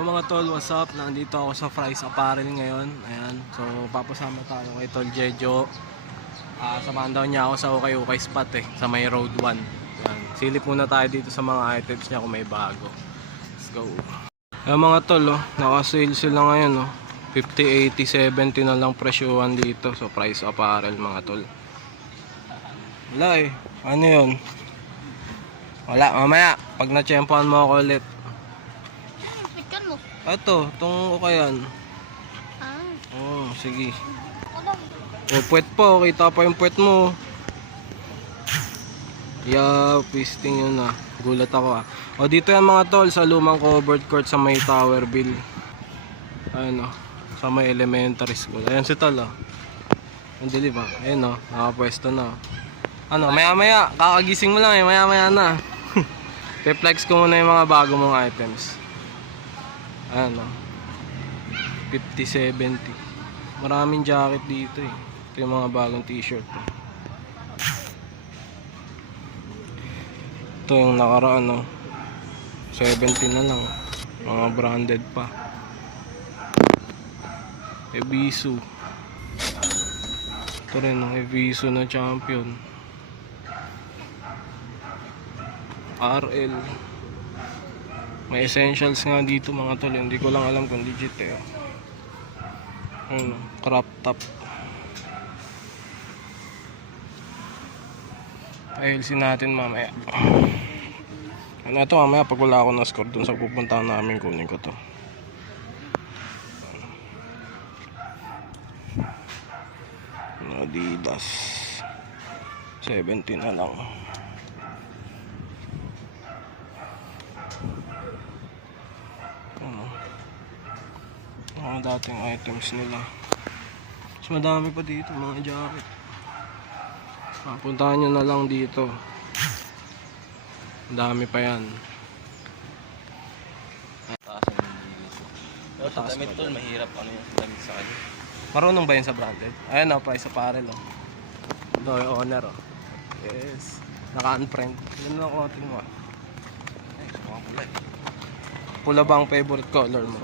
So mga tol, what's up? Nandito ako sa Fry's Apparel ngayon. Ayan. So papasama tayo kay Tol Jejo. Samahan daw niya ako sa ukay-ukay spot sa may road 1. Ayan. Silip muna tayo dito sa mga items niya kung may bago. Let's go. Ayan mga tol, naka-sale sila ngayon. 50, 80, 70 na lang presyuhan dito sa Fry's Apparel mga tol. Wala ano yun? Wala, mamaya pag na-tsempohan mo ako ulit. Ito, itong ukayan. Sige. Puwet po, kita pa yung puwet mo. Pisting yun gulat ako dito yan mga tol, sa lumang covered court sa may Towerville. Ayun sa may elementary school. Ayan si tol ang dilim ayun nakapwesto na. Maya maya, kakagising mo lang maya maya na. Pe-flex ko muna yung mga bago mong items. Ayan 50, 70. Maraming jacket dito Ito yung mga bagong t-shirt Ito yung nakaraan 70 na lang. Mga branded pa. Ebisu. Ito rin Ebisu na champion. RL. May essentials nga dito mga tol. Hindi ko lang alam kung legit crop top. ILC natin mamaya. Ito mamaya pag wala ako na score dun sa pupuntahan namin, kunin ko to. Adidas 70 na lang. Mga dating items nila. Mas madami pa dito mga jacket. Puntahan nyo na lang dito. Dami pa yan. Sa damit tol, mahirap yung damit sa kanya. Marunong ba yun sa branded? Ayan Fry's Apparel Ito yung owner Yes. Naka-unfriend. Yan lang ako tingin mo. Ay, sa mga pula Pula ba ang favorite color mo?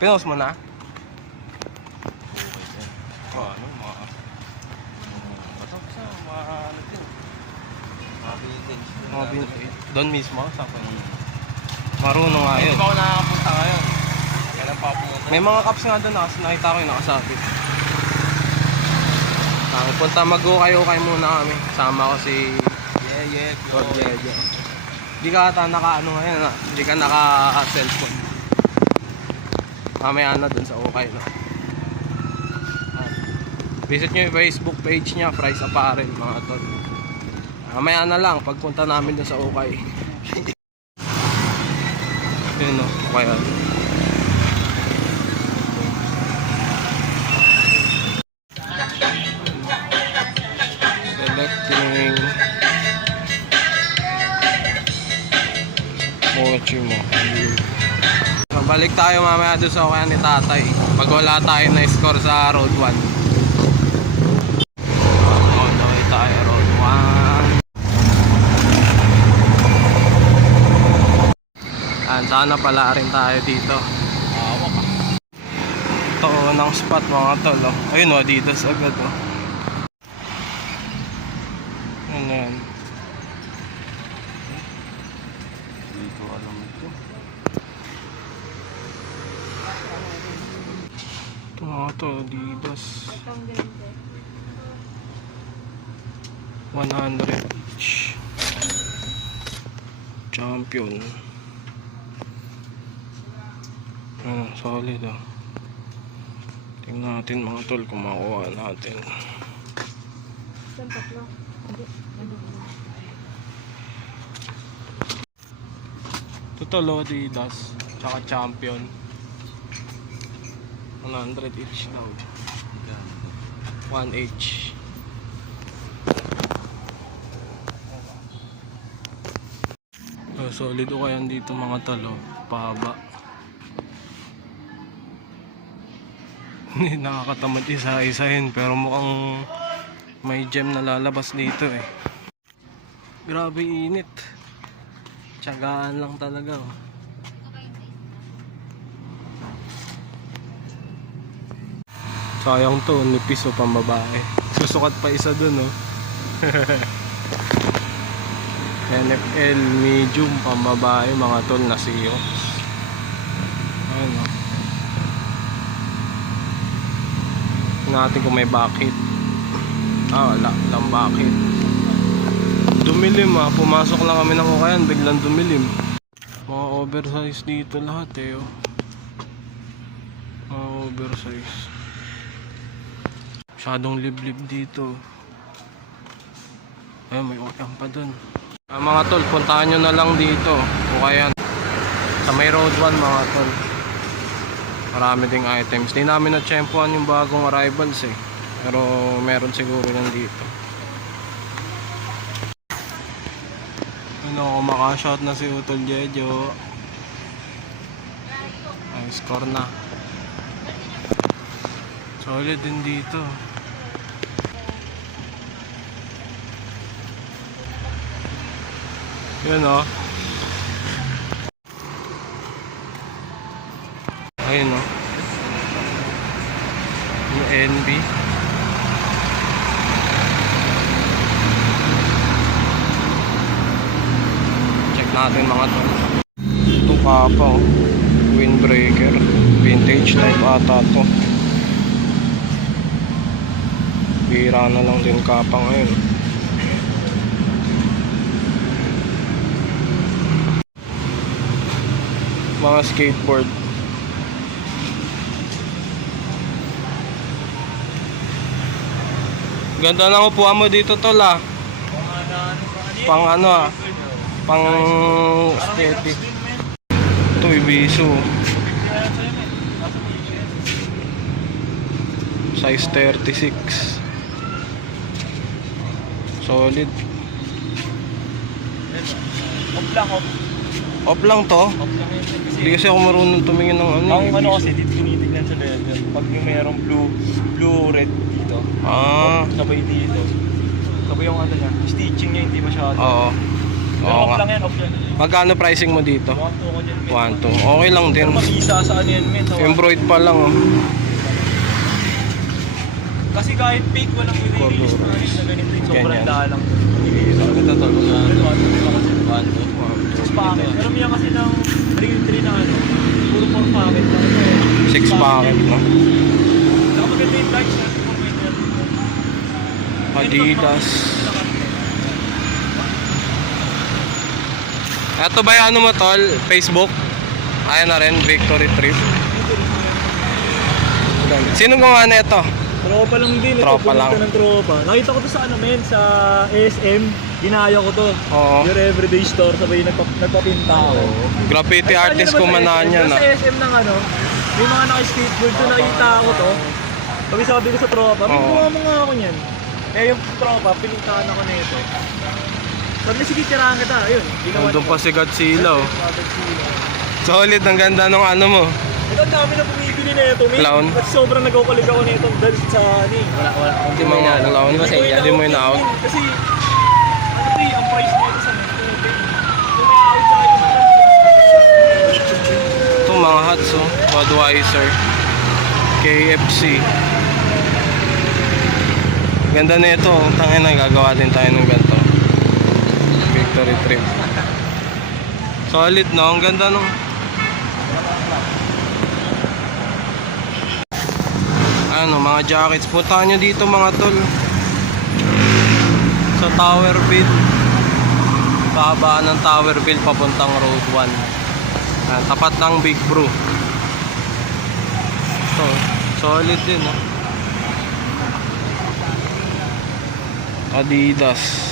Pinost mo na? Mga vintage. Doon mismo? Marunong nga yun. Hindi pa ako nakakapunta ngayon. Kailan pa pumunta? May mga cups nga doon nakita ko yung nakasabit. Punta mag-ukay-ukay muna kami. Sama ko si Tol Jejo. Hindi ka ata naka-ano ngayon Hindi ka naka-cellphone. Mamaya na dun sa ukay Visit nyo yung Facebook page niya, Fry's Apparel mga tol. Mamaya na lang pagpunta namin dun sa ukay. Yun ukay Selecting Mochimo. Balik tayo mamaya doon sa ukayan ni tatay pag wala tayo na score sa road 1. Tayo road 1. Sana pala rin tayo dito. Ito ng spot mga tol Ayun Adidas agad Yan Dito alam ito. Ito mga tol Adidas 100 each. Champion. Solid tingnan natin mga tol kung makuha natin. Ito Adidas tsaka Champion 100 each daw. 1 each. Solid ukayan dito mga tol pahaba. Nakakatamad isa-isahin pero mukhang may gem na lalabas dito Grabe init. Tiyagaan lang talaga Sayang to, nipis o pambabae. Susukat pa isa dun, oh. NFL medium pambabae mga tol na Seahawks. Ayun, oh. Tingnan natin kung may bakit. Wala lang bakit. Dumilim, pumasok lang kami ng Ukayan, biglang dumilim. Mga oversize dito lahat, oh. Mga oversize. Masyadong liblib dito. Ayun, may Ukayan pa dun. Mga tol, puntahan nyo na lang dito Ukayan sa may road 1 mga tol. Marami ding items. Di namin na-tsempuan yung bagong arrivals pero meron siguro nandito. Ano, makashot na si Utol Jejo. Ay, score na. Solid din dito. Yun, oh. Ayun, oh. Yung NB. Check natin mga to. Ito kapa, oh. Windbreaker. Vintage type ata to. Bira na lang din kapa ngayon. Mga skateboard. Ganda ng upuan mo dito tol Pang ano pang aesthetic. Ito Ibisu. Size 36. Solid. Off lang to? Hindi kasi ako marunong tumingin ng ano. Ang ano kasi dito tinitignan sa leather. Pag yung mayroong blue, red dito. Sabay dito. Sabay yung ano niya. Stitching niya hindi masyado. Oo. Pero Oo off nga. lang yan, off yan. Magkano pricing mo dito? 1-2 ko dyan. 1-2. Okay lang din. Pero mag-isa sa ano yan, men. Embroid pa lang, oh. Kasi kahit fake, walang i-release na rin na ganito yung sobrang Ganyan. dalang. Ito tol. Six packet. Pero may kasi ng 3 na ano, puro 4 packet lang. 6 packet, no? Saka maganda yung lights na Adidas. Ito ba yung ano mo tol? Facebook? Ayan na rin, Victory Trip. Sino gawa na ito? Tropa lang din. Tropa lang. Ng tropa. Nakita ko to sa ano men, sa ASM. Ginaya ko to. Oo. Your everyday store, sabay nagpapinta ako. Graffiti artist ko manaan yan, Sa ASM ng ano, may mga naka-skateboard to, nakita ko to. Sabi ko sa tropa, may gumawa mo nga ako niyan. Eh yung tropa, pinuntahan ako na ito. Sabi sige, tirahan kita. Ayun, ginawa Nandun pa si Godzilla, oh. Godzilla. Solid, ang ganda ng ano mo. Ito, ang dami na bumibili na ito. Clown? At sobrang nagkukulig ako na itong dance sa ani. Wala. Hindi mo mga clown. Hindi mo in-out. Kasi, ano to ang price nito sa mga kung may out sa akin, Ito mga hats, oh. Budweiser. KFC. Ganda na ito, oh. Tangin na, gagawa din tayo ng ganito. Victory Trip. Solid, no? Ang ganda, no? Ano, mga jackets. Puntahan nyo dito mga tol. Sa Towerville. Pahabaan ng Towerville papuntang Road 1. Tapat ng Big Bro. So, solid din, no? Adidas.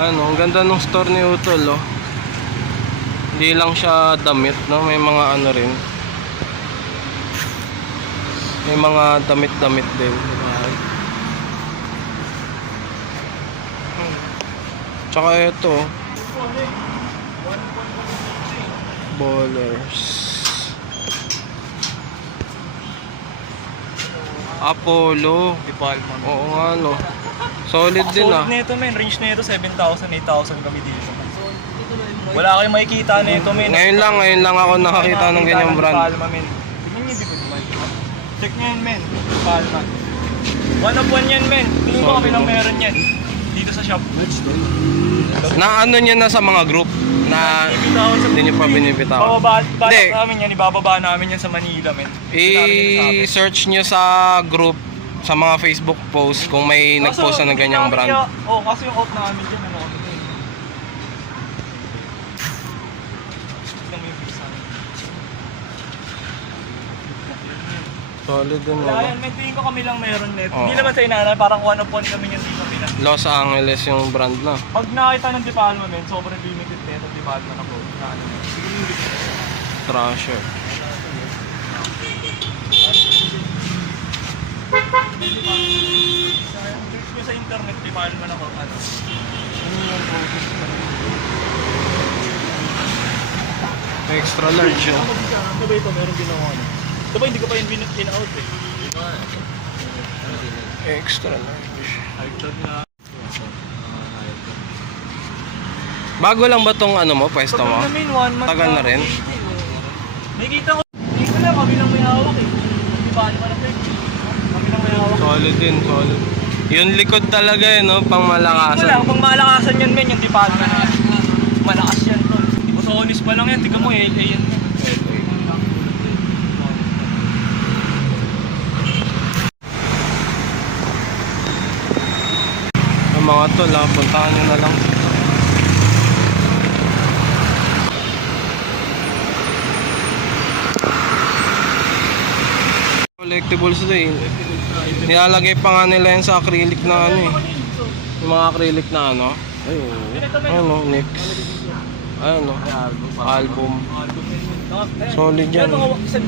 Ano, ang ganda ng store ni Utol, oh. Hindi lang siya damit, no? May mga ano rin. May mga damit-damit din. Tsaka ito, ballers. Apollo. Di Palma. Oo nga, no. Solid din, ah. Solid nito men, range nito 7,000, 8,000 kami dito. Wala kayong makikita nito men. Ngayon lang ako nakakita ng ganyang brand. Palma men. Tingnan niyo dito naman. Check niyo yan men, Palma. One of one yan men. Tingnan ko kami lang meron yan. Dito sa shop. Na ano niya na sa mga group na hindi niyo pa binibitaw. Bababa Hindi. namin yan, ibababa namin yan sa Manila men. I-search nyo sa group, sa mga Facebook post kung may nagpost na ganyang brand. Oo, kasi yung out namin dyan, ano kami dyan. Tignan mo yung visa. Solid din, Wala no? yan, may tingin ko kami lang meron net. Oo. Hindi naman sa inana, parang one of one kami yung dito nila. Los Angeles yung brand na. Pag nakita ng Di Palma men, sobrang limited net ng Di Palma na clothes. Na ano. Thrasher. Search nyo sa internet, Di Palma na clothes. Ano? Ano yung clothes? Extra large, oh. Ano ba ito? Meron din ako ano. Ito ba hindi ko pa yung in-out eh. Extra large. High-tag na. Bago lang ba tong ano mo, pwesto mo? Tagal na 1 month. Tagal na rin? Nakikita ko. Dito lang, kami lang may hawak eh. Di ba? Ano pa lang kami lang may hawak. Solid din, solid. Yung likod talaga eh, no? Pang malakasan. Wala, pang malakasan yan men, yung Di Palma na. Malakas yan tol. Di ba sa honest pa lang yan, tignan mo eh, yan men. Yung mga tol, ha? Puntahan nyo na lang. Collectibles din. Nilalagay pa nga nila yan sa acrylic na ano eh. Yung mga acrylic na ano. Ano, next. Ano, album. Solid yan. Yan mga isang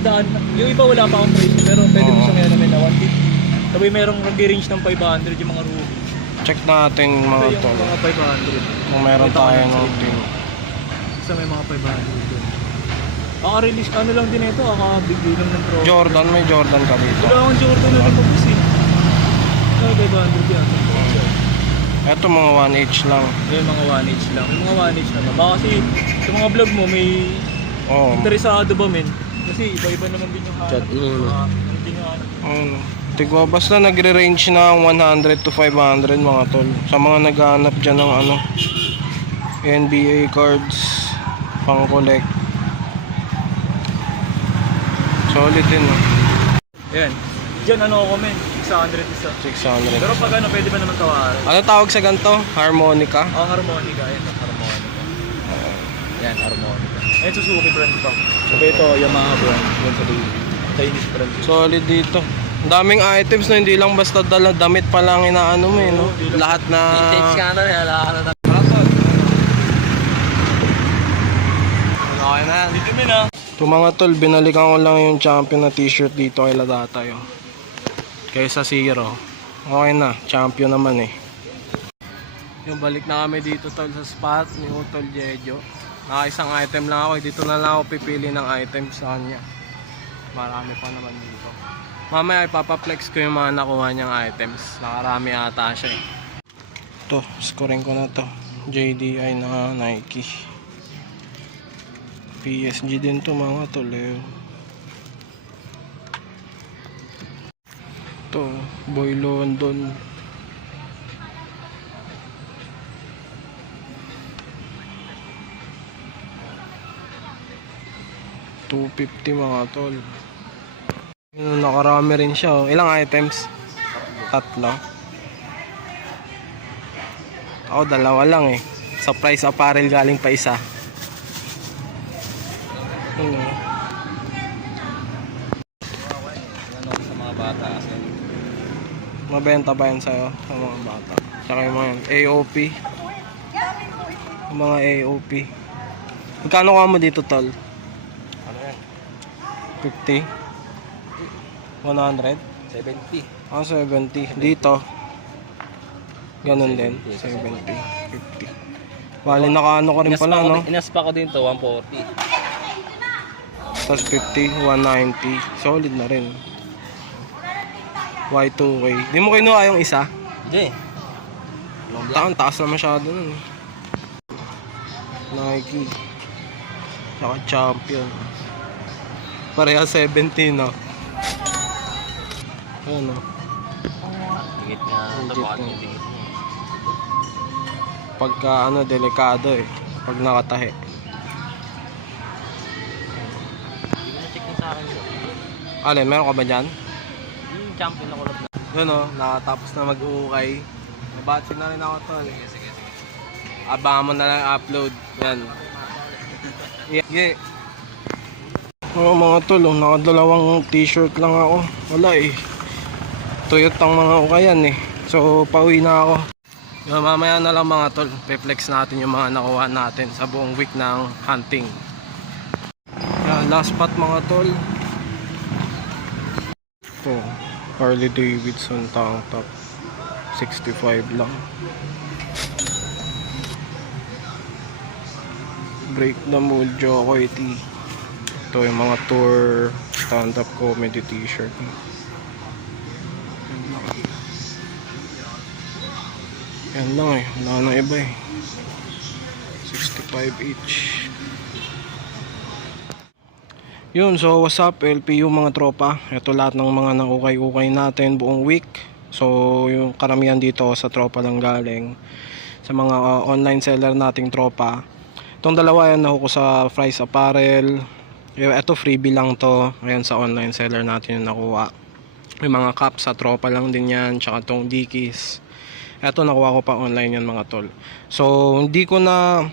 yung iba wala pa akong price, pero pwede mo sa ngayon namin na 150. Sabi merong nag-range ng 500 yung mga ruby. Check natin yung mga Ito tol. yung mga 500. Kung meron Ito tayo yung ng sale. team. Isa may mga 500 doon. Release ano lang din ito, bigay lang ng pro. Jordan, may Jordan ka dito. Wala akong Jordan na lumabas eh. Ano 500 yan? Eto mga 1H lang. Yung mga 1H lang. Yung mga 1H naman. Baka kasi sa mga vlog mo may Oo. interesado ba men? Kasi iba-iba naman din yung hanap. Ano din yung hanap. Ano. Tigwa, basta nagre-range na 100 to 500 mga tol. Sa mga naghahanap dyan ng ano, NBA cards, pang collect. Solid din, no? Ayan. Diyan ano ako men, 600 isa. 600. Pero pag ano, pwede ba naman tawaran? Ano tawag sa ganito? Harmonica? Oh, harmonica. Ayan, harmonica. Ayan, harmonica. Ayan, Suzuki brand pa. Sabi ito, Yamaha brand. Yan sa Chinese brand. Solid dito. Ang daming items na hindi lang basta dala damit pa lang inaano mo eh, no? Lahat na... Vintage ka na rin, lahat na. Okay na yan. Dito men ah. Ito mga tol, binalikan ko lang yung champion na t-shirt dito kay Ladatay, oh. Kaysa Zero. Okay na, champion naman eh. Yung balik na kami dito tol sa spot ni Utol Jejo. Nakaisang item lang ako, dito na lang ako pipili ng items sa kanya. Marami pa naman dito. Mamaya ipapaplex ko yung mga nakuha niyang items. Nakarami ata siya eh. Ito, scoring ko na to. JDI na Nike. PSG din to mga tol eh. Ito, Boy London. $250 mga tol. Nakarami rin siya, oh. Ilang items? Tatlo. Ako dalawa lang eh. Sa Price Apparel galing pa isa. Ano? Ano sa mga bata kasi. Mabenta ba yan sa'yo? Sa mga bata. Tsaka yung mga yan. AOP. Yung mga AOP. Magkano ka mo dito, tol? Ano yan? 50? 100? 70. Ah, 70. Dito. Ganun din. 70. 50. Bali, nakaano ka rin pala, no? Inaspa ko din to, 140. Tapos 50, 190. Solid na rin. Y2K. Di mo kinuha yung isa? Hindi. Ang taas na masyado nun. Nike. Saka Champion. Pareha 70, no? Ano? Tingit nga. Tingit Baka nga. tingit mo. Pagka ano, delikado eh. Pag nakatahi. Hindi mo na-check na sa akin yun. Alin, meron ka ba dyan? Yung champion na kulap na. Yun o, nakatapos na mag-uukay. Nabatsi na rin ako, tol. Sige. Abangan mo na lang upload. Yan. Yeah. Oo mga tol, nakadalawang t-shirt lang ako. Wala eh. Tuyot ang mga ukayan eh. So, pauwi na ako. Yung mamaya na lang mga tol, pe-flex natin yung mga nakuha natin sa buong week ng hunting. Yan, last spot mga tol. Ito, Harley Davidson tank top. 65 lang. Break the mood, Jokoy T. Ito yung mga tour stand-up comedy t-shirt. Yan lang eh, wala na iba eh. 65 each. Yun, so what's up LPU mga tropa. Ito lahat ng mga naukay-ukay natin buong week. So yung karamihan dito sa tropa lang galing. Sa mga online seller nating tropa. Itong dalawa yan nakuha ko sa Fry's Apparel. Ito freebie lang to. Ayan sa online seller natin yung nakuha. May mga cups sa tropa lang din yan. Tsaka itong Dickies. Ito nakuha ko pa online yan mga tol. So hindi ko na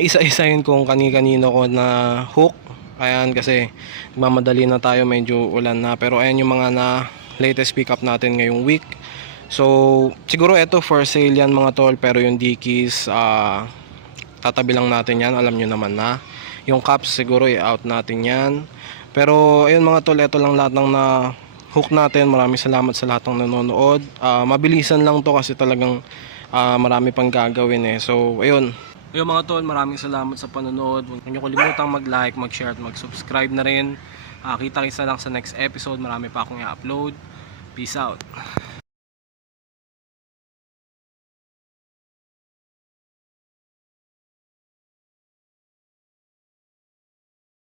isa-isahin kung kani-kanino ko na hook. Ayan kasi mamadali na tayo, medyo ulan na. Pero ayan yung mga na latest pick up natin ngayong week. So siguro ito for sale yan mga tol. Pero yung Dickies tatabi lang natin yan. Alam nyo naman na. Yung cups siguro i-out natin yan. Pero ayun mga tol, ito lang lahat ng na hook natin. Maraming salamat sa lahat ng nanonood. Mabilisan lang to kasi talagang marami pang gagawin eh. So ayun. Ayun mga tol, maraming salamat sa panonood. Huwag niyo kalimutang mag-like, mag-share at mag-subscribe na rin. Kita-kita lang sa next episode. Marami pa akong i-upload. Peace out.